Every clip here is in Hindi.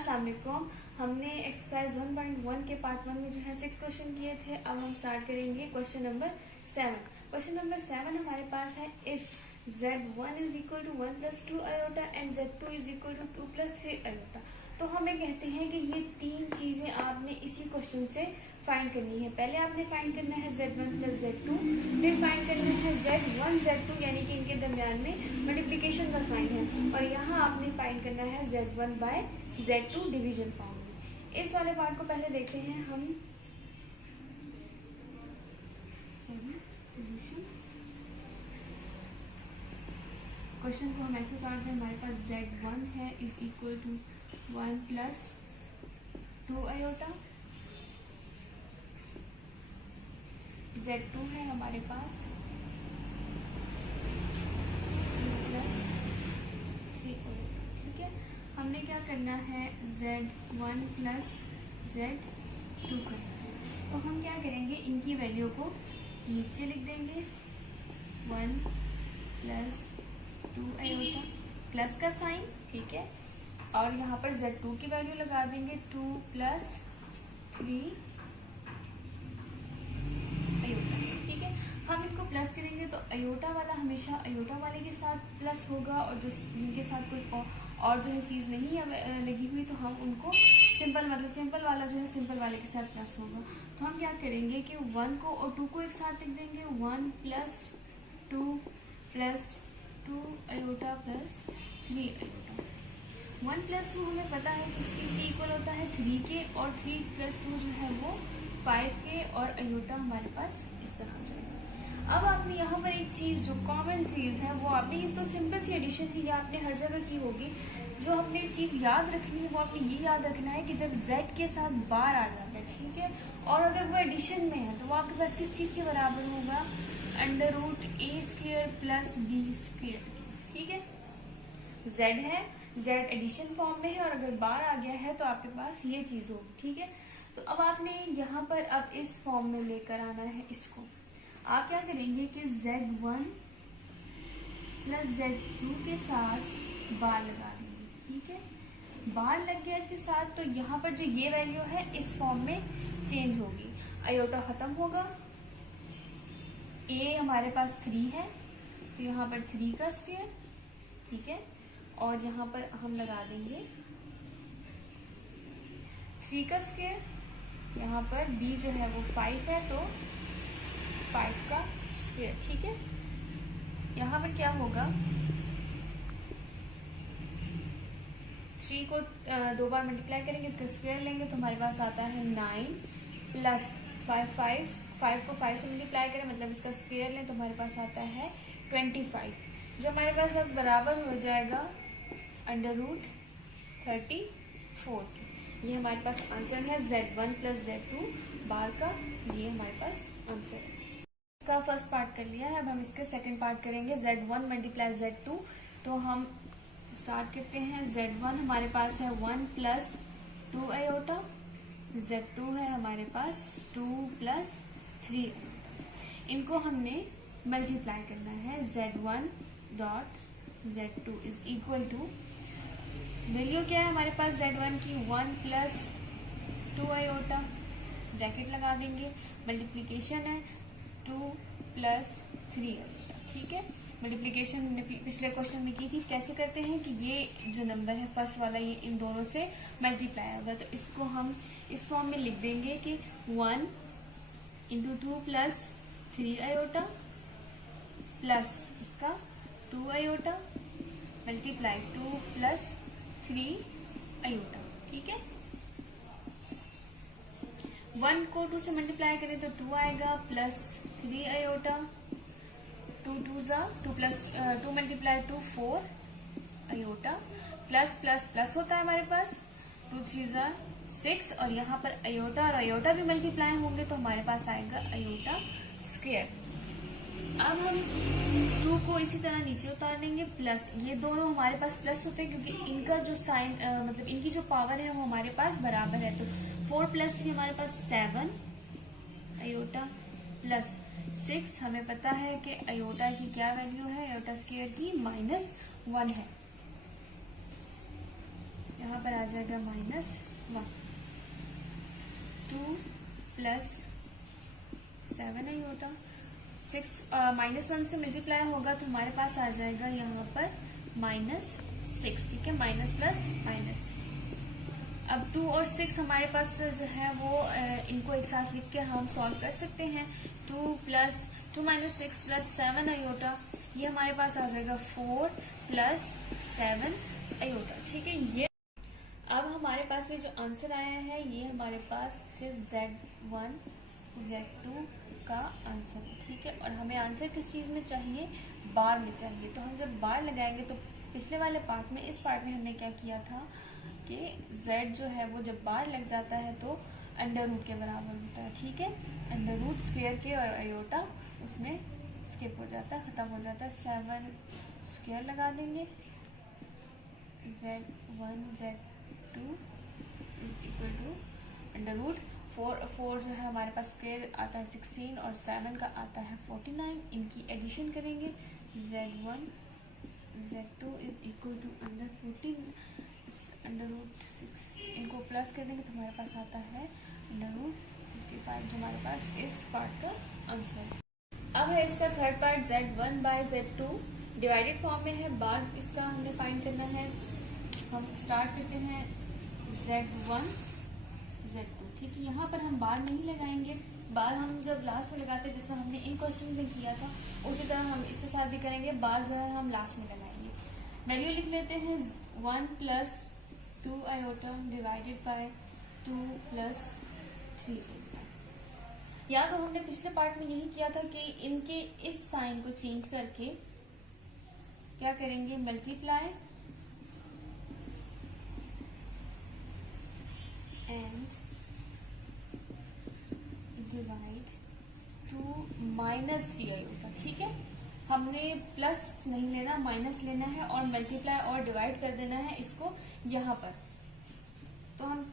अस्सलाम वालेकुम। हमने एक्सरसाइज 1.1 के पार्ट 1 में जो है 6 क्वेश्चन किए थे। अब हम स्टार्ट करेंगे क्वेश्चन नंबर 7। क्वेश्चन नंबर 7 हमारे पास है if z1 is equal to 1 plus 2 iota and z2 is equal to 2 plus 3 iota. तो हमें कहते हैं कि ये तीन चीजें आपने इसी क्वेश्चन से फाइंड करनी है। पहले आपने फाइंड करना है z1 प्लस z2, फिर फाइंड करना है z1 z2 यानी कि इनके दरमियान में मल्टीप्लिकेशन का साइन है, और यहाँ आपने फाइंड करना है z1 by z2 division form में। इस वाले पार्ट को पहले देखते हैं हम। सॉल्यूशन क्वेश्चन को हम ऐसे काटते हैं, हमारे पास z1 है is equal to 1 plus 2 iota, z2 है हमारे पास 2 प्लस 3 आयोटा। ठीक है, हमने क्या करना है z1 प्लस z2 करना है। तो हम क्या करेंगे, इनकी वैल्यू को नीचे लिख देंगे, 1 प्लस 2 आयोटा प्लस का साइन, ठीक है, और यहाँ पर z2 की वैल्यू लगा देंगे 2 प्लस 3 अयोटा। ठीक है, हम इनको प्लस करेंगे तो अयोटा वाला हमेशा अयोटा वाले के साथ प्लस होगा, और जो जिनके साथ कोई और जो है चीज नहीं है लगी हुई तो हम उनको सिंपल वाला जो है सिंपल वाले के साथ प्लस होगा। तो हम क्या करेंगे कि 1 को और 2 को एक साथ लिख देंगे, 1 plus 2 plus 2 iota plus 3 iota. 1 plus 2 हमें पता है किस चीज के इक्वल होता है, 3 के, और 3 प्लस 2 जो है वो 5 के, और अयोटा हमारे पास इस तरह हो जाएगा। अब आपने यहाँ पर एक चीज जो कॉमन चीज है वो आपने, इस तो सिंपल सी एडिशन ही आपने हर जगह की होगी, जो आपने चीज याद रखनी है वो आपने ये याद रखना है कि जब z के साथ बार आ जाता है, ठीक है, और अगर वो एडिशन में है तो वो आपके पास किस चीज के बराबर होगा, under root a square plus b square. ठीक है, z है, z एडिशन फॉर्म में है, और अगर बार आ गया है तो आपके पास ये चीज होगी। ठीक है, तो अब आपने यहाँ पर अब इस फॉर्म में लेकर आना है इसको। आप क्या करेंगे कि z1 प्लस z2 के साथ बार लगा देंगे। ठीक है, बार लग गया इसके साथ, तो यहाँ पर जो ये वैल्यू है इस फॉर्म में चेंज होगी, अयोटा खत्म होगा, a हमारे पास 3 है तो यहाँ पर 3 का स्क्वायर, ठीक है, और यहाँ पर हम लगा देंगे 3 का स्क्वायर, यहाँ पर b जो है वो 5 है तो 5 का स्क्वायर। ठीक है, यहाँ पर क्या होगा, 3 को 2 बार मल्टीप्लाई करेंगे, इसका स्क्वायर लेंगे तो हमारे पास आता है 9 प्लस 5 को 5 से मल्टीप्लाई करें मतलब इसका स्क्वायर लें तो हमारे पास आता है 25, जो हमारे पास अब बराबर हो जाएगा अंडर रूट 34। ये हमारे पास आंसर है z1 प्लस z2 बार का, ये हमारे पास आंसर है। इसका फर्स्ट पार्ट कर लिया है, अब हम इसके सेकंड पार्ट करेंगे z1 मल्टीप्लाई z2। तो हम स्टार्ट करते हैं, z1 हमारे पास है 1 प्लस 2 आयोटा, z2 है हमारे पास 2 प्लस 3 आयोटा। इनको हमने मल्टीप्लाई करना है, z1 dot z2 is equal to, value क्या है हमारे पास z1 की 1 प्लस 2 आयोटा, ब्रैकेट लगा देंगे, मल्टीप्लीकेशन है 2 प्लस 3 आयोटा। ठीक है, मल्टीप्लीकेशन हमने पिछले क्वेश्चन में की थी, कैसे करते हैं कि ये जो नंबर है फर्स्ट वाला ये इन दोनों से मल्टीप्लाई होगा, तो इसको हम इस फॉर्म में लिख देंगे कि 1 इंटू 2 प्लस 3 आयोटा प्लस इसका 2 आयोटा मल्टीप्लाई 2 प्लस 3 आयोटा। ठीक है, 1 को 2 से मल्टीप्लाई करें तो 2 आएगा प्लस 3 आयोटा, 2 2 जा 2 plus 2 multiply 2 4 iota, plus plus plus होता है हमारे पास, 2 3 जा 6, और यहाँ पर आयोटा और आयोटा भी मल्टीप्लाई होंगे तो हमारे पास आएगा आयोटा स्क्वायर। अब हम 2 को इसी तरह नीचे उतार देंगे, प्लस ये दोनों हमारे पास प्लस होते हैं क्योंकि इनका जो साइन मतलब इनकी जो पावर है वो हमारे पास बराबर है, तो 4 प्लस 3 हमारे पास 7 आयोटा प्लस 6, हमें पता है कि आयोटा की क्या वैल्यू है, आयोटा स्क्वायर की -1 है। यहाँ यहाँ पर आ जाएगा -1। 2 प्लस 7 अयोटा, 6 -1 से मल्टीप्लाई होगा तो हमारे पास आ जाएगा यहाँ पर -6। ठीक है, माइनस प्लस माइनस। अब 2 और 6 हमारे पास जो है वो इनको एक साथ लिख के हम सॉल्व कर सकते हैं। 2 - 6 प्लस 7 अयोटा, ये हमारे पास आ जाएगा 4 प्लस 7 अयोटा। ठीक है, ये अब हमारे पास ये जो आंसर आया है ये हमारे पास सिर्फ Z1 Z2 का आंसर है। ठीक है, और हमें आंसर किस चीज में चाहिए, बार में चाहिए। तो हम जब बार लगाएंगे तो पिछले वाले पार्ट में, इस पार्ट में हमने क्या किया था कि Z जो है वो जब बार लग जाता है तो अंडर रूट के बराबर होता है। ठीक है, अंडर रूट स्क्वायर के और अयोटा उसमें स्किप हो जाता है, खत्म हो जाता है। 7 स्क्वायर लगा देंगे, Z1 Z2 is equal to under root 4 जो है हमारे पास स्क्वायर आता है 16 और 7 का आता है 49। इनकी एडिशन करेंगे, Z1 Z2 is equal to under 14 under root 6, इनको प्लस कर देंगे तो हमारे पास आता है अंडर रूट 65, जो हमारे पास इस पार्ट का आंसर है। अब है इसका third part, Z1 by Z2 divided form में है, बार इसका हमने फाइंड करना है। हम स्टार्ट करते हैं Z1 Z2। ठीक है, यहाँ पर हम बार नहीं लगाएंगे, बार हम जब लास्ट में लगाते हैं जैसे हमने इन क्वेश्चन में किया था उसी तरह हम इसके साथ भी करेंगे। बार जो है हम लास्ट में लगाएंगे। वैल्यू लिख लेते हैं 1 plus 2 iota divided by 2 plus 3 iota. या तो हमने पिछले पार्ट में यही किया था कि इनके इस साइन को चेंज करके क्या करेंगे, मल्टीप्लाई एंड डिवाइड 2 -3 अयोटा। ठीक है, हमने प्लस नहीं लेना, माइनस लेना है और मल्टीप्लाई और डिवाइड कर देना है इसको यहाँ पर। तो हम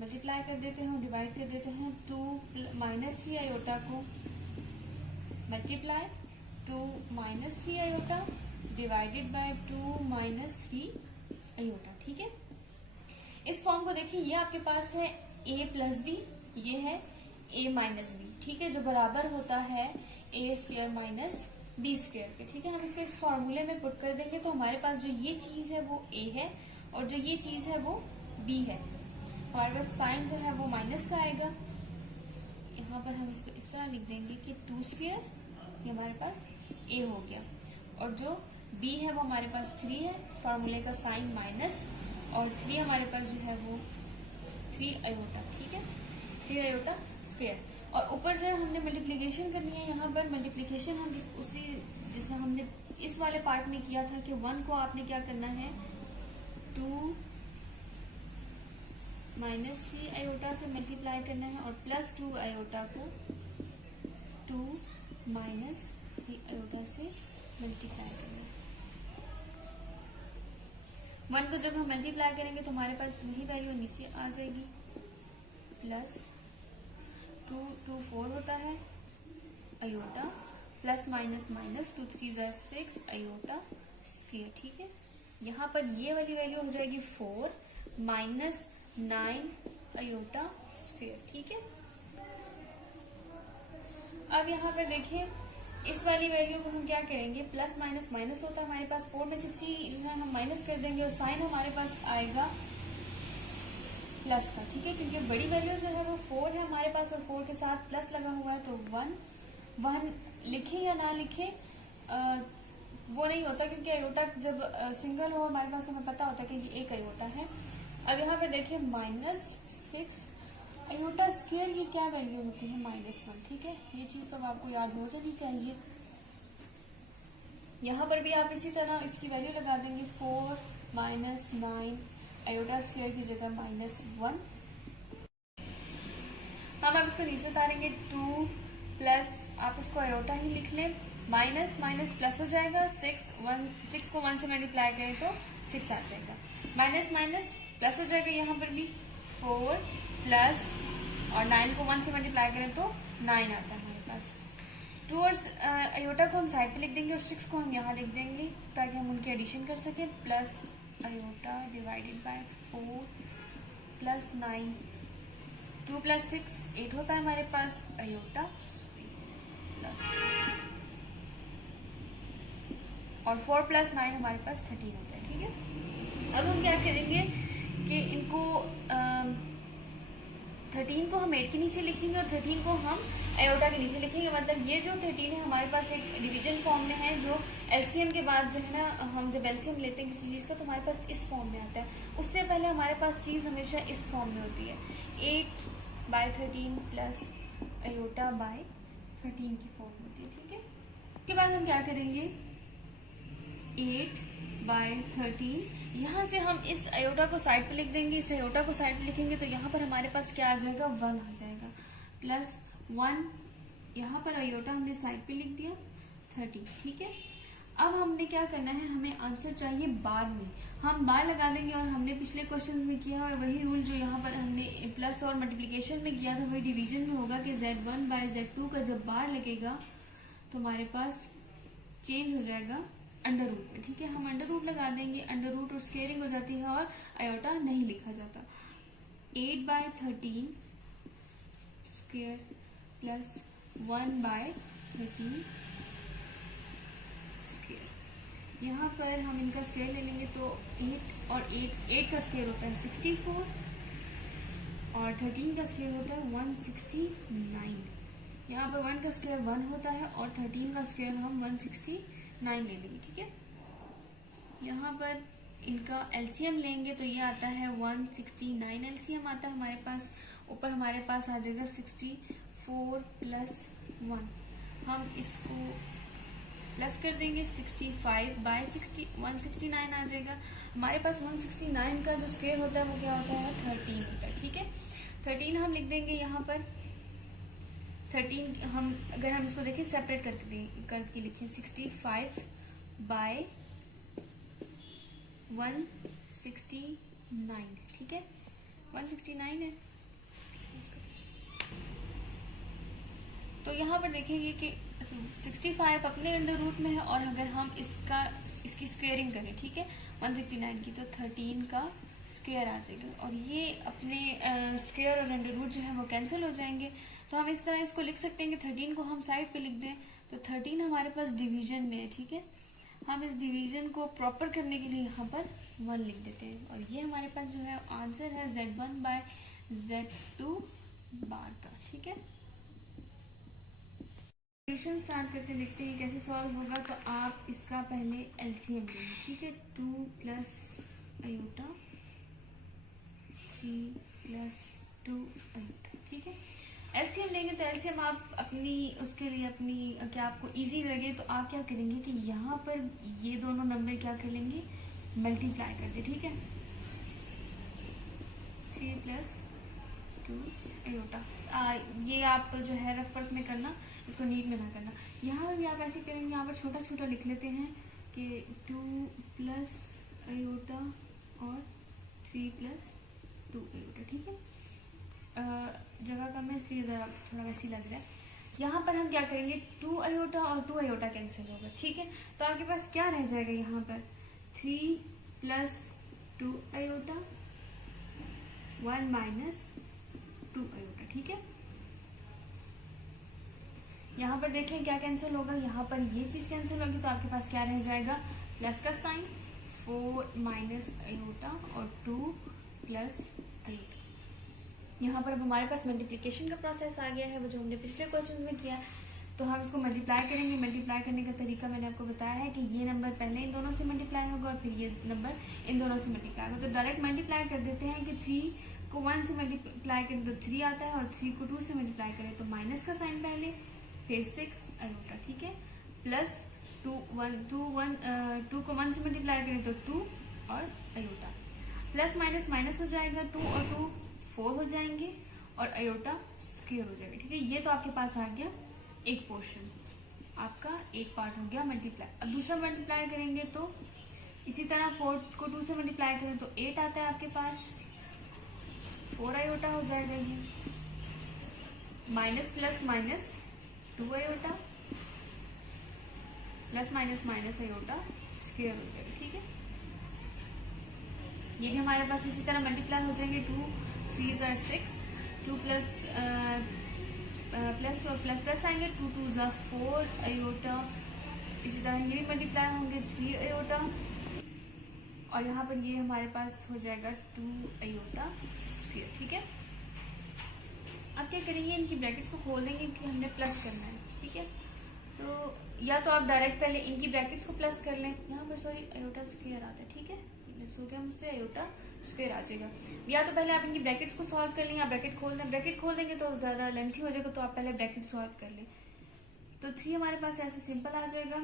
मल्टीप्लाई कर देते हैं, डिवाइड कर देते हैं। 2 -3 अयोटा को multiply 2 -3 iota divided by 2 -3 iota. ठीक है, इस फॉर्म को देखिए, ये आपके पास है a प्लस बी, ये है a माइनस बी। ठीक है, जो बराबर होता है a square minus B square के। ठीक है, हम इसको इस फॉर्मूले में पुट कर देंगे तो हमारे पास जो ये चीज है वो a है और जो ये चीज है वो b है। हमारे पास साइन जो है वो माइनस का आएगा। यहाँ पर हम इसको इस तरह लिख देंगे कि 2 स्क्वायर, ये हमारे पास a हो गया, और जो b है वो हमारे पास 3 है। फॉर्मूले का साइन माइनस और 3 हमारे पास जो है वो 3 अयोटा। ठीक है, 3 अयोटा स्क्वायर। और ऊपर जो है हमने मल्टीप्लिकेशन करनी है। यहाँ पर मल्टीप्लिकेशन हम उसी जिसमें हमने इस वाले पार्ट में किया था कि 1 को आपने क्या करना है, 2 -3 अयोटा से मल्टीप्लाई करना है और प्लस 2 अयोटा को 2 -3 अयोटा से मल्टीप्लाई करना है। 1 को जब हम मल्टीप्लाई करेंगे तो हमारे पास वही वैल्यू नीचे आ जाएगी, प्लस 2 4 होता है iota, plus minus minus 2 3 = 6 iota square. ठीक है, यहाँ पर ये वाली वैल्यू हो जाएगी 4 -9 अयोटा स्क्वायर। ठीक है, अब यहाँ पर देखिए इस वाली वैल्यू को हम क्या करेंगे, प्लस माइनस माइनस होता है हमारे पास, 4 में से 3 जो है हम माइनस कर देंगे और साइन हमारे पास आएगा प्लस का। ठीक है, क्योंकि बड़ी वैल्यू जो है वो 4 है हमारे पास और 4 के साथ प्लस लगा हुआ है, तो 1 लिखे या ना लिखे वो नहीं होता, क्योंकि अयोटा जब सिंगल हो हमारे पास तो हमें पता होता है कि ये एक अयोटा है। अब यहाँ पर देखिए -6 अयोटा स्क्वायर की क्या वैल्यू होती है, -1। ठीक है, ये चीज तो आपको याद हो जानी चाहिए। यहाँ पर भी आप इसी तरह इसकी वैल्यू लगा देंगे, 4 -9 अयोटा स्क्वायर की जगह -1। हम अब इसको नीचे उतारेंगे, 2 प्लस आप इसको अयोटा ही लिख लें, माइनस माइनस प्लस हो जाएगा, 6 को 1 से मल्टीप्लाई करें तो 6 आ जाएगा, माइनस माइनस प्लस हो जाएगा। यहाँ पर भी 4 प्लस और 9 को 1 से मल्टीप्लाई करें तो 9 आता है हमारे पास। 2 और अयोटा को हम साइड पे लिख देंगे और 6 को हम यहाँ लिख देंगे ताकि हम उनकी एडिशन कर सकें, plus iota divided by 4 plus 9, 2 plus 6 8 होता है हमारे पास अयोटा प्लस, और 4 प्लस 9 हमारे पास 13 होता है। ठीक है, अब हम क्या करेंगे कि इनको 13 को हम 8 के नीचे लिखेंगे और 13 को हम अयोटा के नीचे लिखेंगे। मतलब ये जो 13 है हमारे पास एक डिवीजन फॉर्म में है, जो एलसीएम के बाद जो है ना, हम जब एलसीएम लेते हैं किसी चीज़ का तो हमारे पास इस फॉर्म में आता है। उससे पहले हमारे पास चीज़ हमेशा इस फॉर्म में होती है, 8/13 प्लस अयोटा बाय 13 की फॉर्म होती है। ठीक है, इसके बाद हम क्या करेंगे, 8/13, यहाँ से हम इस अयोटा को साइड पे लिख देंगे। इस अयोटा को साइड पे लिखेंगे तो यहाँ पर हमारे पास क्या आ जाएगा, 1 आ जाएगा, प्लस 1, यहाँ पर अयोटा हमने साइड पे लिख दिया 30। ठीक है, अब हमने क्या करना है, हमें आंसर चाहिए बार में, हम बार लगा देंगे। और हमने पिछले क्वेश्चंस में किया और वही रूल जो यहाँ पर हमने प्लस और मल्टीप्लिकेशन में किया था, वही डिवीजन में होगा कि Z1/Z2 का जब बार लगेगा तो हमारे पास चेंज हो जाएगा अंडर रूट में। ठीक है, हम अंडर रूट लगा देंगे, अंडर रूट और स्क्वेयरिंग हो जाती है और अयोटा नहीं लिखा जाता। 8/13 स्क्वेयर प्लस 1/13 स्क्वेयर। यहाँ पर हम इनका स्क्वेयर ले लेंगे तो 8 और 8 का स्क्वेयर होता है 64 और 13 का स्क्वेयर होता है 169। यहाँ पर 1 का स्क्वायर 1 होता है और 13 का स्क्वायर हम 169 ले लेंगे। ठीक है, यहाँ पर इनका एलसीएम लेंगे तो ये आता है 169 एलसीएम आता है हमारे पास। ऊपर हमारे पास आ जाएगा 64 प्लस 1, हम इसको प्लस कर देंगे 65/60 169 आ जाएगा हमारे पास। 169 का जो स्क्वायर होता है वो क्या होता है, 13 होता है। ठीक है, 13 हम लिख देंगे यहाँ पर 13, हम अगर हम इसको देखें सेपरेट करके लिखें 65/169। ठीक है, 169 है। तो यहाँ पर देखेंगे कि 65 अपने अंडर रूट में है और अगर हम इसकी स्क्वेयरिंग करें, ठीक है, 169 की, तो 13 का स्क्वायर आ जाएगा और ये अपने स्क्वायर और अंडर रूट जो है वो कैंसिल हो जाएंगे। तो हम इस तरह इसको लिख सकते हैं कि 13 को हम साइड पे लिख दें तो 13 हमारे पास डिवीजन में है। ठीक है, हम इस डिवीजन को प्रॉपर करने के लिए यहाँ पर 1 लिख देते हैं और ये हमारे पास जो है आंसर है Z1/Z2 बार का। ठीक है, सॉल्यूशन स्टार्ट करते देखते हैं कैसे सॉल्व होगा। तो आप इसका पहले एलसीएम लेंगे। ठीक है, 2 प्लस अयोटा 3 प्लस 2 अयोटा। ठीक है, एलसीएम लेंगे तो एलसीएम आप अपनी उसके लिए अपनी क्या आपको इजी लगे तो आप क्या करेंगे कि यहाँ पर ये दोनों नंबर क्या कर लेंगे, मल्टीप्लाई कर दे। ठीक है, 3 प्लस 2 अयोटा। ये आप जो है रफ वर्क में करना, इसको नीट में ना करना। यहाँ पर भी आप ऐसे करेंगे, यहाँ पर छोटा छोटा लिख लेते हैं कि 2 प्लस अयोटा और 3 प्लस 2 अयोटा। ठीक है, जगह कम है इसलिए ज़रा थोड़ा वैसे लग रहा है। यहाँ पर हम क्या करेंगे, 2 अयोटा और 2 अयोटा कैंसिल होगा। ठीक है, तो आपके पास क्या रह जाएगा यहाँ पर, 3 प्लस 2 अयोटा 1 माइनस 2 अयोटा। ठीक है, यहाँ पर देखें क्या कैंसिल होगा, यहाँ पर ये चीज कैंसिल होगी तो आपके पास क्या रह जाएगा, प्लस का साइन, 4 माइनस अयोटा और 2 प्लस अयोटा। यहाँ पर अब हमारे पास मल्टीप्लिकेशन का प्रोसेस आ गया है, वो जो हमने पिछले क्वेश्चन में किया। तो हम इसको मल्टीप्लाई करेंगे। मल्टीप्लाई करने का तरीका मैंने आपको बताया है कि ये नंबर पहले इन दोनों से मल्टीप्लाई होगा और फिर ये नंबर इन दोनों से मल्टीप्लाई होगा। तो डायरेक्ट मल्टीप्लाई कर देते हैं कि 3 को 1 से मल्टीप्लाई करें तो 3 आता है और 3 को 2 से मल्टीप्लाई करें तो माइनस का साइन पहले, फिर 6 अयोटा। ठीक है, प्लस 2 को 1 से मल्टीप्लाई करें तो 2 और अयोटा, प्लस माइनस माइनस हो जाएगा, 2 और 2 4 हो जाएंगे और अयोटा स्क्वायर हो जाएगा। ठीक है, ये तो आपके पास आ गया एक पोर्शन, आपका एक पार्ट हो गया मल्टीप्लाई। अब दूसरा मल्टीप्लाई करेंगे तो इसी तरह 4 को 2 से मल्टीप्लाई करें तो 8 आता है आपके पास, 4 अयोटा हो जाएगा ये, minus plus minus 2 iota, plus minus minus iota square हो जाएगा। ठीक है, ये भी हमारे पास इसी तरह मल्टीप्लाई हो जाएंगे, 2 3 ज़ा 6, 2 प्लस प्लस और प्लस प्लस आएंगे, 2 2 ज़ा 4 अयोटा। इसी तरह ये भी मल्टीप्लाई होंगे 3 अयोटा, और यहाँ पर ये हमारे पास हो जाएगा 2 अयोटा स्क्वायर। ठीक है, अब क्या करेंगे, इनकी ब्रैकेट्स को खोल देंगे कि हमने प्लस करना है। ठीक है, तो या तो आप डायरेक्ट पहले इनकी ब्रैकेट्स को प्लस कर लें, यहाँ पर सॉरी अयोटा स्क्वायर आता है। ठीक है, मिस हो गया मुझसे, अयोटा स्क्वायर आ जाएगा। या तो पहले आप इनकी ब्रैकेट्स को सॉल्व कर लें, या ब्रैकेट खोल दें। ब्रैकेट खोल देंगे तो ज्यादा लेंथी हो जाएगा, तो आप पहले ब्रैकेट सॉल्व कर लें। तो 3 हमारे पास ऐसे सिंपल आ जाएगा,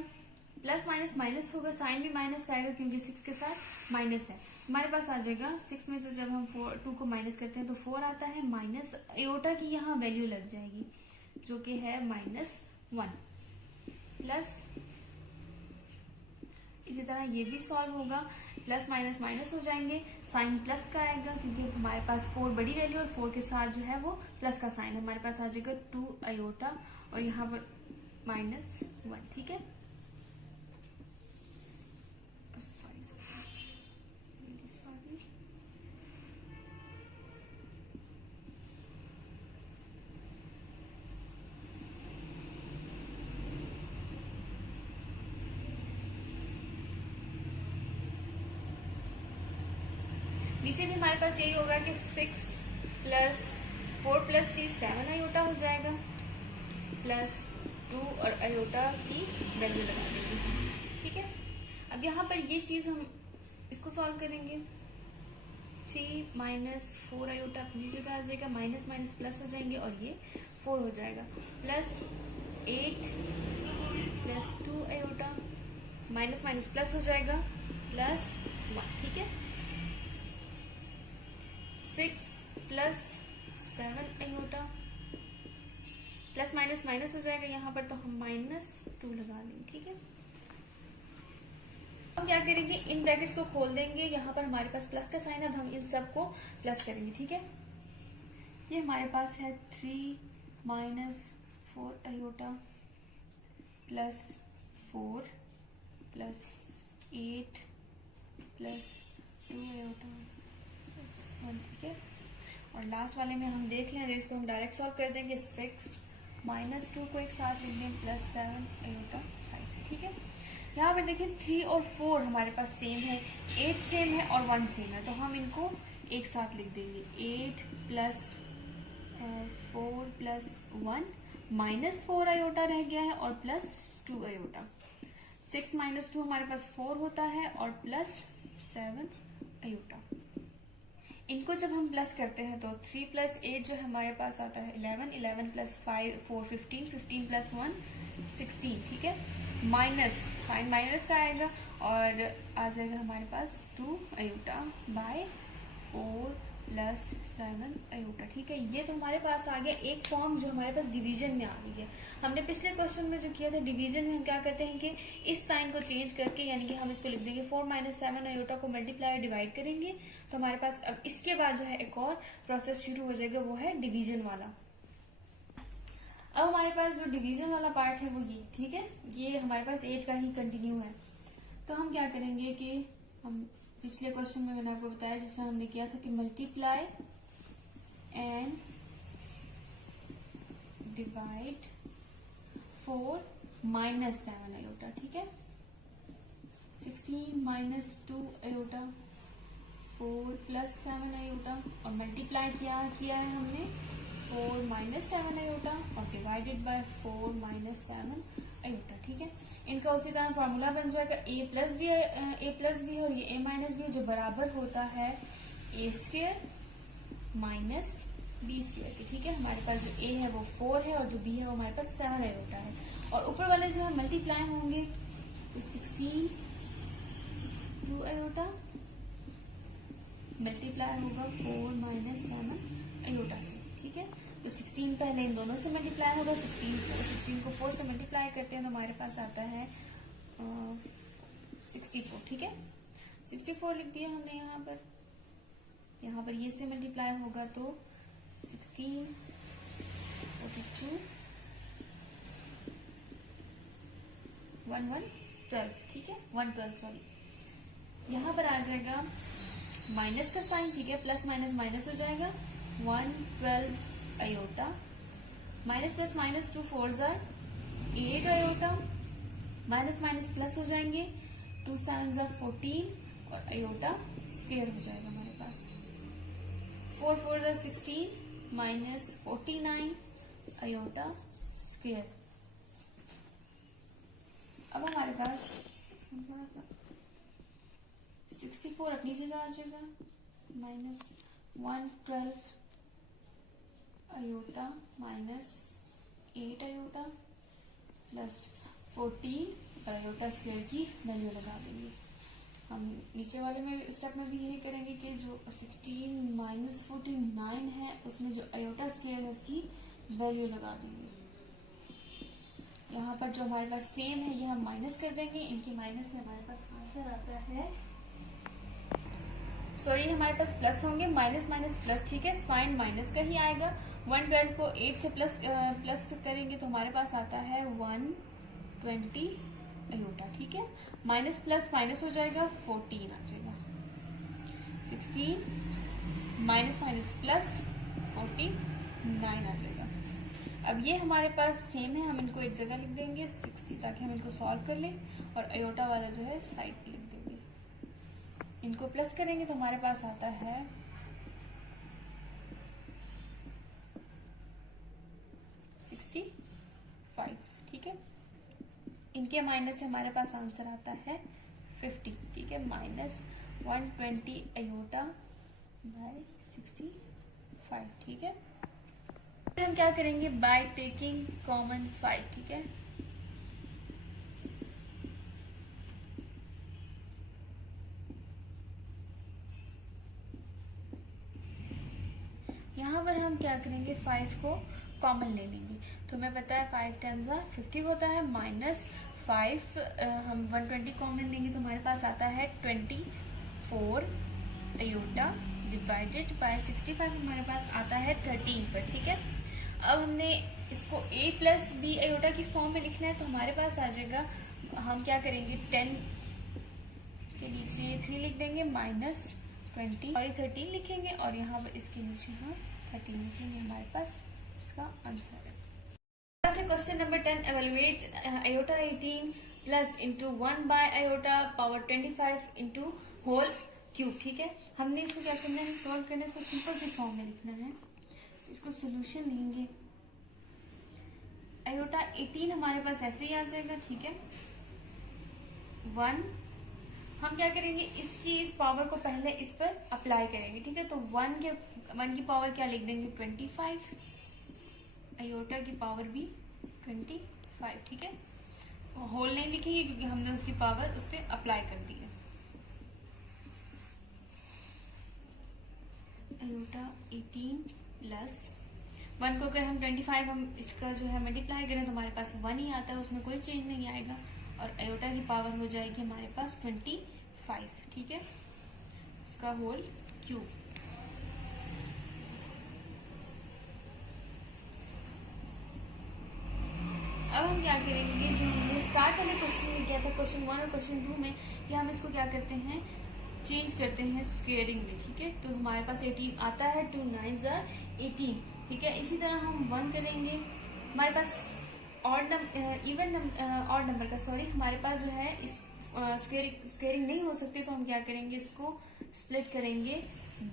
प्लस माइनस माइनस होगा, साइन भी माइनस का आएगा क्योंकि 6 के साथ माइनस है। हमारे पास आ जाएगा 6 में से जब हम 2 को माइनस करते हैं तो 4 आता है, माइनस अयोटा की यहाँ वैल्यू लग जाएगी जो कि है -1, प्लस इसी तरह ये भी सॉल्व होगा, प्लस माइनस माइनस हो जाएंगे, साइन प्लस का आएगा क्योंकि हमारे पास 4 बड़ी वैल्यू और 4 के साथ जो है वो प्लस का साइन है। हमारे पास आ जाएगा 2 अयोटा और यहाँ पर -1। ठीक है, सॉरी नीचे भी हमारे पास यही होगा कि 6 प्लस 4 प्लस 3 7 अयोटा हो जाएगा, प्लस 2 और अयोटा की वैल्यू लगा देंगे। ठीक है, अब यहाँ पर ये चीज हम इसको सॉल्व करेंगे, 3 माइनस 4 अयोटा अपनी जगह आ जाएगा, माइनस माइनस प्लस हो जाएंगे और ये 4 हो जाएगा, plus 8 plus 2 iota, minus minus plus हो जाएगा, प्लस 1। ठीक है, 6 plus 7 iota, plus minus minus हो जाएगा यहाँ पर, तो हम -2 लगा देंगे। ठीक है, हम क्या करेंगे, इन ब्रैकेट्स को खोल देंगे, यहाँ पर हमारे पास प्लस का साइन है, अब हम इन सब को प्लस करेंगे। ठीक है, ये हमारे पास है 3 minus 4 iota plus 4 plus 8 plus 2 iota plus 1। ठीक है, और लास्ट वाले में हम देख लें, इसको हम डायरेक्ट सॉल्व कर देंगे, 6 माइनस 2 को एक साथ लिख दें, प्लस 7 अयोटा साइड। ठीक है, यहाँ पर देखिए 3 और 4 हमारे पास सेम है, 8 सेम है और 1 सेम है, तो हम इनको एक साथ लिख देंगे, 8 प्लस 4 प्लस 1 -4 अयोटा रह गया है और प्लस 2 अयोटा। 6 माइनस 2 हमारे पास 4 होता है और प्लस 7 अयोटा। इनको जब हम प्लस करते हैं तो 3 प्लस 8 जो हमारे पास आता है 11, 11 प्लस 5 4 15, 15 प्लस 1 16। ठीक है, माइनस साइन माइनस का आएगा और आ जाएगा हमारे पास 2 अयोटा बाय 4 प्लस 7 अयोटा। ठीक है, ये तो हमारे पास आ गया एक फॉर्म जो हमारे पास डिवीजन में आ गई है। हमने पिछले क्वेश्चन में जो किया था डिवीजन में, हम क्या करते हैं कि इस साइन को चेंज करके, यानी कि हम इसको लिख देंगे 4 माइनस 7 अयोटा को मल्टीप्लाई डिवाइड करेंगे, तो हमारे पास अब इसके बाद जो है एक और प्रोसेस शुरू हो जाएगा, वो है डिवीजन वाला। अब हमारे पास जो डिवीजन वाला पार्ट है वो ये, ठीक है, ये हमारे पास 8 का ही कंटिन्यू है। तो हम क्या करेंगे कि हम पिछले क्वेश्चन में मैंने आपको बताया जिससे हमने किया था कि multiply and divide 4 minus 7 iota. ठीक है, 16 माइनस 2 अयोटा 4 प्लस 7 अयोटा और मल्टीप्लाई किया है हमने 4 माइनस 7 अयोटा और डिवाइडेड बाय 4 माइनस 7 अयोटा। ठीक है, इनका उसी तरह फॉर्मूला बन जाएगा a प्लस भी है और ये a माइनस भी है, जो बराबर होता है a square minus b square के। ठीक है, हमारे पास जो a है वो 4 है और जो b है वो हमारे पास 7 अयोटा है, और ऊपर वाले जो है मल्टीप्लाई होंगे तो 16 2 अयोटा मल्टीप्लाई होगा 4 माइनस 7 अयोटा से। ठीक है, तो 16 पहले इन दोनों से मल्टीप्लाई होगा, 16 को 4 से मल्टीप्लाई करते हैं तो हमारे पास आता है 64। ठीक है, 64 लिख दिया हमने यहाँ पर ये से मल्टीप्लाई होगा तो 16 42 1 1 12। ठीक है, 112 सॉरी, यहाँ पर आ जाएगा माइनस का साइन, ठीक है, प्लस माइनस माइनस हो जाएगा, 112 अयोटा, माइनस प्लस माइनस 2 4 जार 8 अयोटा, माइनस माइनस प्लस हो जाएंगे, 2 साइन जार 14 और अयोटा स्क्वायर हो जाएगा हमारे पास, 4 4 जार 16 माइनस 49 अयोटा स्क्वायर। अब हमारे पास 64 अपनी जगह आ जाएगा, minus 112 iota minus 8 iota plus 14 और अयोटा स्क्वायर की वैल्यू लगा देंगे। हम नीचे वाले में स्टेप में भी यही करेंगे कि जो 16 माइनस 49 है उसमें जो अयोटा स्क्वायर है उसकी वैल्यू लगा देंगे। यहाँ पर जो हमारे पास सेम है ये हम माइनस कर देंगे, इनके माइनस से हमारे पास आंसर आता है, सॉरी हमारे पास प्लस होंगे, माइनस माइनस प्लस, ठीक है, साइन माइनस का ही आएगा। 112 को 8 से प्लस करेंगे तो हमारे पास आता है 120 अयोटा, ठीक है, माइनस प्लस माइनस हो जाएगा 14 आ जाएगा, 16 माइनस माइनस प्लस 49 आ जाएगा। अब ये हमारे पास सेम है, हम इनको एक जगह लिख देंगे 60 ताकि हम इनको सॉल्व कर लें और अयोटा वाला जो है साइड पे लिख देंगे। इनको प्लस करेंगे तो हमारे पास आता है 65, ठीक है, इनके माइनस से हमारे पास आंसर आता है 50, ठीक है, माइनस 120 अयोटा बाय 65, ठीक है। फिर हम क्या करेंगे, बाय टेकिंग कॉमन 5, ठीक है, यहाँ पर हम क्या करेंगे 5 को कॉमन ले लेंगे, तो हमें पता है 5 10 50 होता है, माइनस 5 हम 120 कॉमन लेंगे तो हमारे पास आता है 24 अयोटा डिवाइडेड बाय 65 हमारे पास आता है 13 पर, ठीक है। अब हमने इसको a प्लस बी अयोटा की फॉर्म में लिखना है तो हमारे पास आ जाएगा, हम क्या करेंगे 10 के नीचे 3 लिख देंगे, माइनस 20 और 13 लिखेंगे और यहाँ पर इसके नीचे हम 13 लिखेंगे, हमारे पास इसका आंसर है। Question number 10, evaluate iota 18 plus into 1 by iota power 25 into whole cube, ठीक है। हमने इसको क्या करना है, सॉल्व करना है, इसको सिंपल सी फॉर्म में लिखना है, इसको सोल्यूशन लेंगे, अयोटा 18 हमारे पास ऐसे ही आ जाएगा, ठीक है, 1 हम क्या करेंगे इसकी इस पावर को पहले इस पर अप्लाई करेंगे, ठीक है, तो 1 की पावर क्या लिख देंगे 25, अयोटा की पावर भी 25, ठीक है, होल नहीं लिखेंगे क्योंकि हमने उसकी पावर उस पर अप्लाई कर दी है। अयोटा 18 प्लस 1 को अगर हम 25 हम इसका जो है मल्टीप्लाई करें तो हमारे पास 1 ही आता है, उसमें कोई चेंज नहीं आएगा और अयोटा की पावर हो जाएगी हमारे पास 25, ठीक है, उसका होल क्यूब। अब हम क्या करेंगे, जो हमने स्टार्ट वाले क्वेश्चन में किया था क्वेश्चन 1 और क्वेश्चन 2 में, कि हम इसको क्या करते हैं चेंज करते हैं स्क्वेयरिंग में, ठीक है, तो हमारे पास 18 आता है, 2 9 18, ठीक है। इसी तरह हम 1 करेंगे, हमारे पास ऑड नंबर का सॉरी हमारे पास जो है इस स्क्वेयरिंग नहीं हो सकती, तो हम क्या करेंगे इसको स्प्लिट करेंगे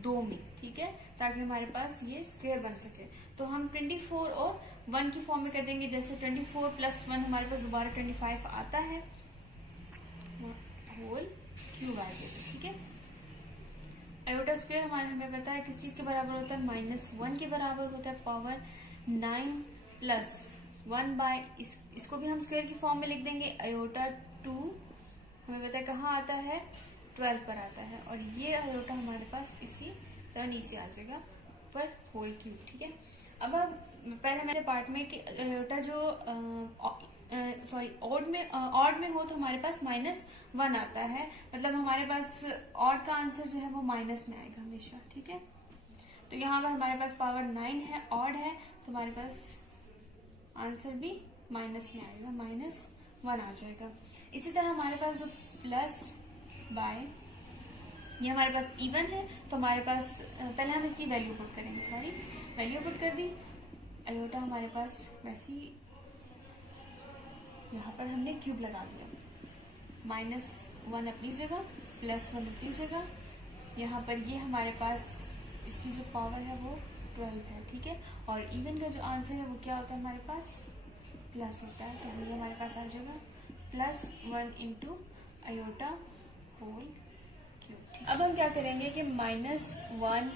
2 में, ठीक है, ताकि हमारे पास ये स्क्वेयर बन सके। तो हम 24 और 1 की फॉर्म में कर देंगे, जैसे 24 प्लस 1 हमारे पास दोबारा 25 आता है, होल क्यूब आ गया, ठीक है। अयोटा स्क्वायर हमें पता है किस चीज के बराबर होता है, -1 के बराबर होता है, पावर 9 प्लस 1 बाय इसको भी हम स्क्वायर की फॉर्म में लिख देंगे, अयोटा 2 हमें पता है कहाँ आता है 12 पर आता है, और ये अयोटा हमारे पास इसी तरह नीचे आ जाएगा पर होल क्यूब, ठीक है। अब पहले मेरे पार्ट में कि अयोटा जो ऑड में हो तो हमारे पास -1 आता है, मतलब हमारे पास ऑड का आंसर जो है वो माइनस में आएगा हमेशा, ठीक है। तो यहाँ पर हमारे पास पावर 9 है, ऑड है, तो हमारे पास आंसर भी माइनस में आएगा, -1 आ जाएगा। इसी तरह हमारे पास जो प्लस बाय ये हमारे पास इवन है, तो हमारे पास पहले हम इसकी वैल्यू पुट करेंगे, सॉरी वैल्यू पुट कर दी। अयोटा हमारे पास वैसे ही यहाँ पर हमने क्यूब लगा दिया, -1 अपनी जगह, +1 अपनी जगह। यहाँ पर ये हमारे पास इसकी जो पावर है वो 12 है, ठीक है। और इवन का जो आंसर है वो क्या होता है हमारे पास, प्लस होता है। तो ये हमारे पास आ जाएगा +1 इंटू अयोटा होल क्यूब। अब हम क्या करेंगे कि -1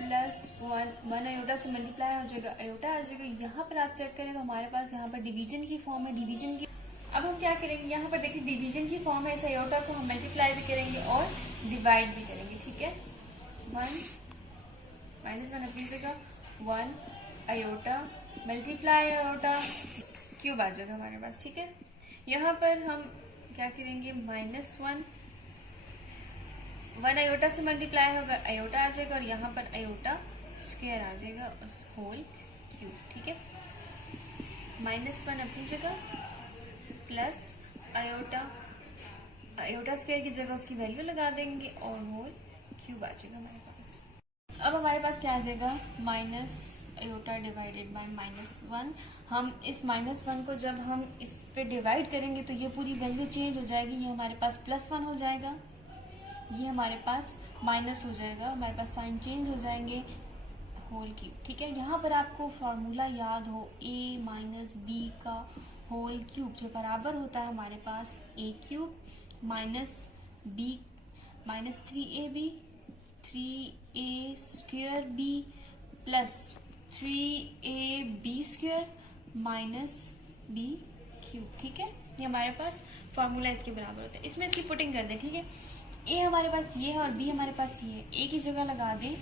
+1 1 अयोटा से मल्टीप्लाई हो जाएगा, अयोटा आ जाएगा। यहाँ पर आप चेक करें तो हमारे पास यहाँ पर डिवीजन की फॉर्म है, डिवीजन की। अब हम क्या करेंगे, यहाँ पर देखिए डिवीजन की फॉर्म है, इस अयोटा को हम मल्टीप्लाई भी करेंगे और डिवाइड भी करेंगे, ठीक है। 1 अपनी जगह 1 अयोटा मल्टीप्लाई अयोटा क्यूब आ जाएगा हमारे पास, ठीक है। यहाँ पर हम क्या करेंगे, -1 अयोटा से मल्टीप्लाई होगा, अयोटा आ जाएगा, और यहाँ पर अयोटा स्क्वायर आ जाएगा उस होल क्यूब, ठीक है। -1 अपनी जगह प्लस अयोटा स्क्वायर की जगह उसकी वैल्यू लगा देंगे और होल क्यूब आ जाएगा हमारे पास। अब हमारे पास क्या आ जाएगा, माइनस अयोटा डिवाइडेड बाय -1। हम इस -1 को जब हम इस पे डिवाइड करेंगे तो ये पूरी वैल्यू चेंज हो जाएगी, ये हमारे पास +1 हो जाएगा, ये हमारे पास माइनस हो जाएगा, हमारे पास साइन चेंज हो जाएंगे, होल क्यूब, ठीक है। यहाँ पर आपको फॉर्मूला याद हो, a माइनस बी का होल क्यूब, जो बराबर होता है हमारे पास a³ minus b -3ab 3a² plus 3ab² minus b³, ठीक है। ये हमारे पास फॉर्मूला इसके बराबर होता है। इसमें इसकी पुटिंग कर दें, ठीक है। a हमारे पास ये है और b हमारे पास ये है, a की जगह लगा दें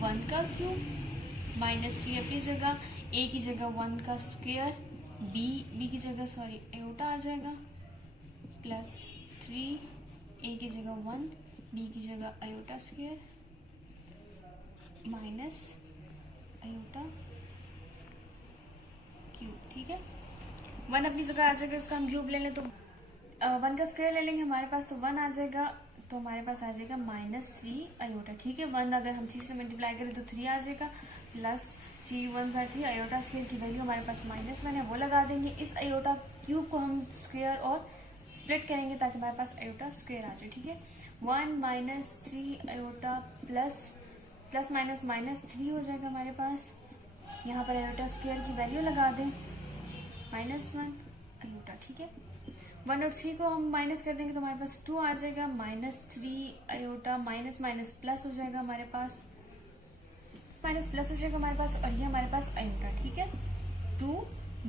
1 का क्यूब -3 अपनी जगह, a की जगह 1 का स्क्वायर, b की जगह सॉरी अयोटा आ जाएगा, प्लस 3 a की जगह 1 b की जगह iota square minus iota cube, ठीक है। 1 अपनी जगह आ जाएगा, इसका हम क्यूब ले लें तो 1 का स्क्वायर ले लेंगे हमारे पास, तो 1 आ जाएगा, तो हमारे पास आ जाएगा -3 अयोटा, ठीक है। 1 अगर हम 3 से मल्टीप्लाई करें तो 3 आ जाएगा, प्लस 3 1 3 अयोटा स्क्वायर की वैल्यू हमारे पास -1 है, वो लगा देंगे। इस अयोटा क्यूब को हम स्क्वायर और स्प्लिट करेंगे ताकि हमारे पास अयोटा स्क्वायर आ जाए, ठीक है। 1 -3 अयोटा प्लस माइनस -3 हो जाएगा हमारे पास। यहाँ पर अयोटा स्क्वायर की वैल्यू लगा दें, -1 अयोटा, ठीक है। 1 और 3 को हम माइनस कर देंगे तो हमारे पास 2 आ जाएगा, -3 अयोटा माइनस प्लस हो जाएगा हमारे पास, माइनस प्लस हो जाएगा हमारे पास, और ये हमारे पास अयोटा, ठीक है। 2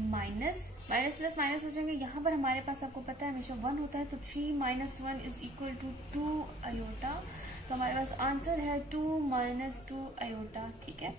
माइनस प्लस माइनस हो जाएंगे। यहाँ पर हमारे पास आपको पता है हमेशा 1 होता है, तो 3 - 1 = 2 अयोटा। तो हमारे पास आंसर है 2 - 2 अयोटा, ठीक है।